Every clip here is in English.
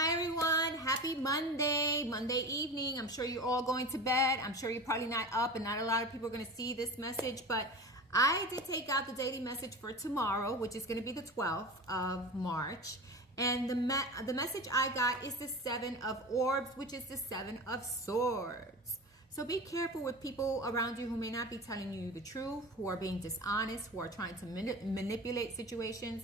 Hi everyone, happy Monday evening. I'm sure you're all going to bed. I'm sure you're probably not up and not a lot of people are going to see this message, but I did take out the daily message for tomorrow, which is going to be the 12th of March. And the message I got is the 7 of orbs, which is the 7 of swords. So be careful with people around you who may not be telling you the truth, who are being dishonest, who are trying to manipulate situations.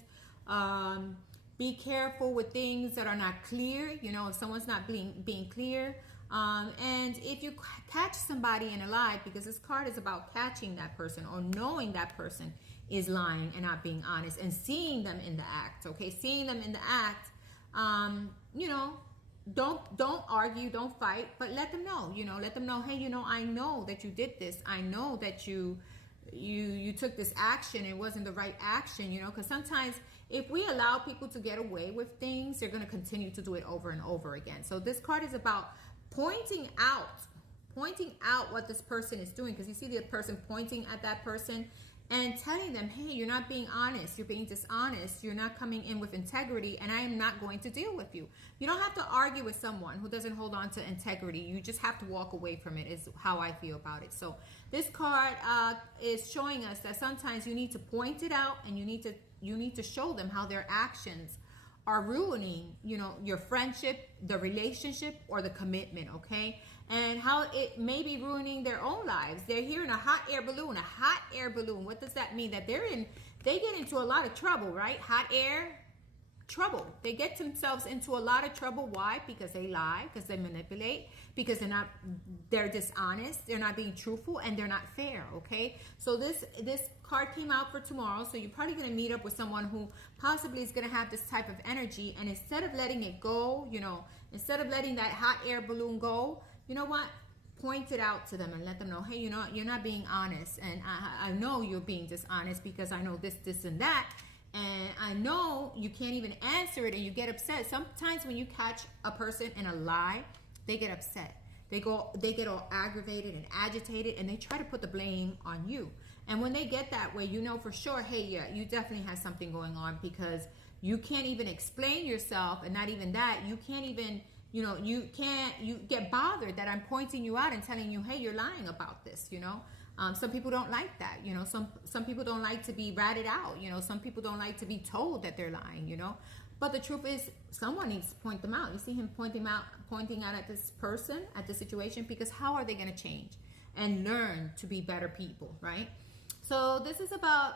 Be careful with things that are not clear. You know, if someone's not being clear. And if you catch somebody in a lie, because this card is about catching that person or knowing that person is lying and not being honest and seeing them in the act. Okay, seeing them in the act. You know, don't argue, don't fight, but let them know. You know, let them know. Hey, you know, I know that you did this. I know that you took this action. It wasn't the right action. You know, because sometimes if we allow people to get away with things, they're going to continue to do it over and over again. So this card is about pointing out what this person is doing, because you see the person pointing at that person and telling them, hey, you're not being honest, you're being dishonest, you're not coming in with integrity, and I am not going to deal with you. You don't have to argue with someone who doesn't hold on to integrity. You just have to walk away from it, is how I feel about it. So this card is showing us that sometimes you need to point it out, and you need to show them how their actions are ruining, you know, your friendship, the relationship, or the commitment, okay? And how it may be ruining their own lives. They're here in a hot air balloon. A hot air balloon. What does that mean? That they get into a lot of trouble, right? Hot air, trouble. They get themselves into a lot of trouble. Why? Because they lie, because they manipulate, because they're dishonest, they're not being truthful, and they're not fair, okay? So this card came out for tomorrow, so you're probably going to meet up with someone who possibly is going to have this type of energy, and instead of letting it go, you know, instead of letting that hot air balloon go, you know what? Point it out to them and let them know, hey, you know, you're not being honest, and I know you're being dishonest because I know this, and that. And I know you can't even answer it and you get upset. Sometimes when you catch a person in a lie, they get upset. They get all aggravated and agitated, and they try to put the blame on you. And when they get that way, you know for sure, hey, yeah, you definitely have something going on, because you can't even explain yourself. And not even that, you can't even, you know, you get bothered that I'm pointing you out and telling you, hey, you're lying about this, you know. Some people don't like that, you know. Some people don't like to be ratted out, you know. Some people don't like to be told that they're lying, you know. But the truth is, someone needs to point them out. You see him pointing out at this person, at the situation, because how are they going to change and learn to be better people, right? So this is about,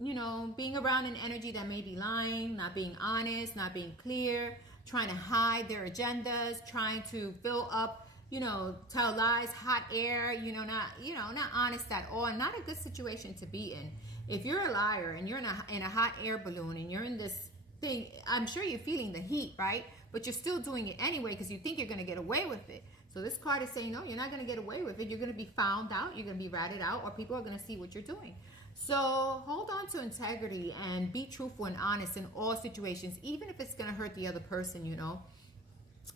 you know, being around an energy that may be lying, not being honest, not being clear, trying to hide their agendas, trying to fill up, you know, tell lies, hot air, not honest at all, and not a good situation to be in. If you're a liar and you're in a hot air balloon and you're in this thing, I'm sure you're feeling the heat, right? But you're still doing it anyway because you think you're going to get away with it. So this card is saying, no, you're not going to get away with it. You're going to be found out. You're going to be ratted out, or people are going to see what you're doing. So hold on to integrity and be truthful and honest in all situations, even if it's going to hurt the other person, you know.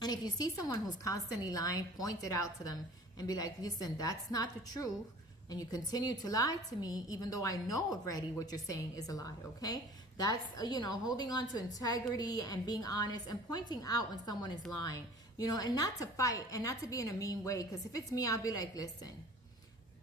And if you see someone who's constantly lying, point it out to them and be like, listen, that's not the truth. And you continue to lie to me, even though I know already what you're saying is a lie, okay? That's, you know, holding on to integrity and being honest and pointing out when someone is lying, you know, and not to fight and not to be in a mean way. Because if it's me, I'll be like, listen,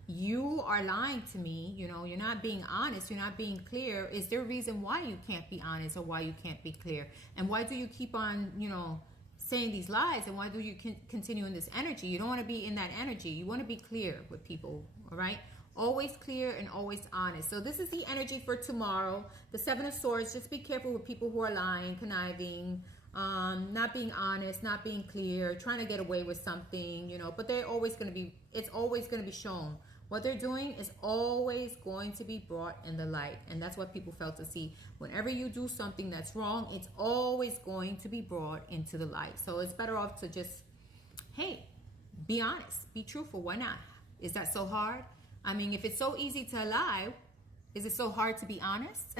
you are lying to me, you know, you're not being honest, you're not being clear. Is there a reason why you can't be honest or why you can't be clear? And why do you keep on, you know, saying these lies, and why do you continue in this energy? You don't want to be in that energy. You want to be clear with people, all right? Always clear and always honest. So this is the energy for tomorrow. The 7 of Swords. Just be careful with people who are lying, conniving, not being honest, not being clear, trying to get away with something, you know. But it's always going to be shown. What they're doing is always going to be brought in the light. And that's what people fail to see. Whenever you do something that's wrong, it's always going to be brought into the light. So it's better off to just, hey, be honest, be truthful. Why not? Is that so hard? I mean, if it's so easy to lie, is it so hard to be honest?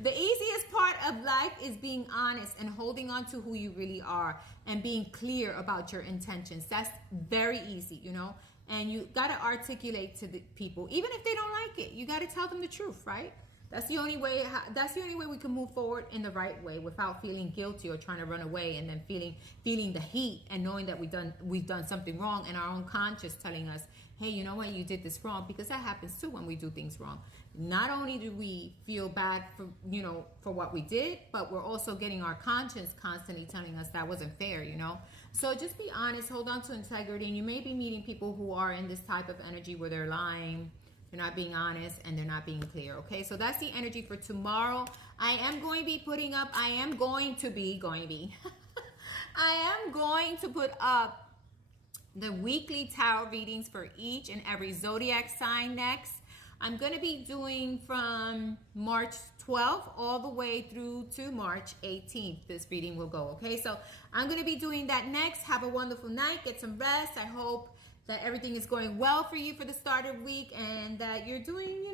The easiest part of life is being honest and holding on to who you really are and being clear about your intentions. That's very easy, you know. And you got to articulate to the people, even if they don't like it. You got to tell them the truth, right? That's the only way. That's the only way we can move forward in the right way without feeling guilty or trying to run away, and then feeling the heat and knowing that we've done something wrong, and our own conscience telling us, hey, you know what, you did this wrong, because that happens too when we do things wrong. Not only do we feel bad for what we did, but we're also getting our conscience constantly telling us that wasn't fair. So just be honest, hold on to integrity, and you may be meeting people who are in this type of energy where they're lying. They're not being honest and they're not being clear. Okay, so that's the energy for tomorrow. I am going to be putting up, I am going to put up the weekly tarot readings for each and every zodiac sign next. I'm going to be doing from March 12th all the way through to March 18th. This reading will go. Okay, so I'm going to be doing that next. Have a wonderful night. Get some rest. I hope that everything is going well for you for the start of the week, and that you're doing,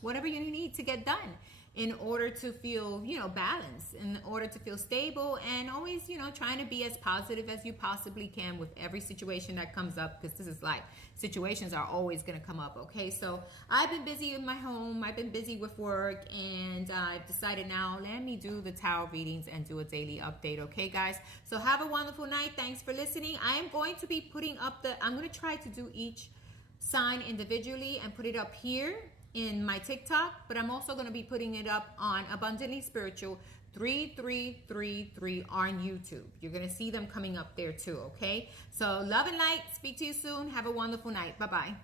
whatever you need to get done in order to feel, balanced, in order to feel stable, and always, trying to be as positive as you possibly can with every situation that comes up, because this is life. Situations are always going to come up, okay? So I've been busy in my home. I've been busy with work, and I've decided now, let me do the tarot readings and do a daily update, okay, guys? So have a wonderful night. Thanks for listening. I am going to be putting up I'm going to try to do each sign individually and put it up here in my TikTok, but I'm also going to be putting it up on Abundantly Spiritual 3333 on YouTube. You're going to see them coming up there too, okay? So love and light. Speak to you soon. Have a wonderful night. Bye-bye.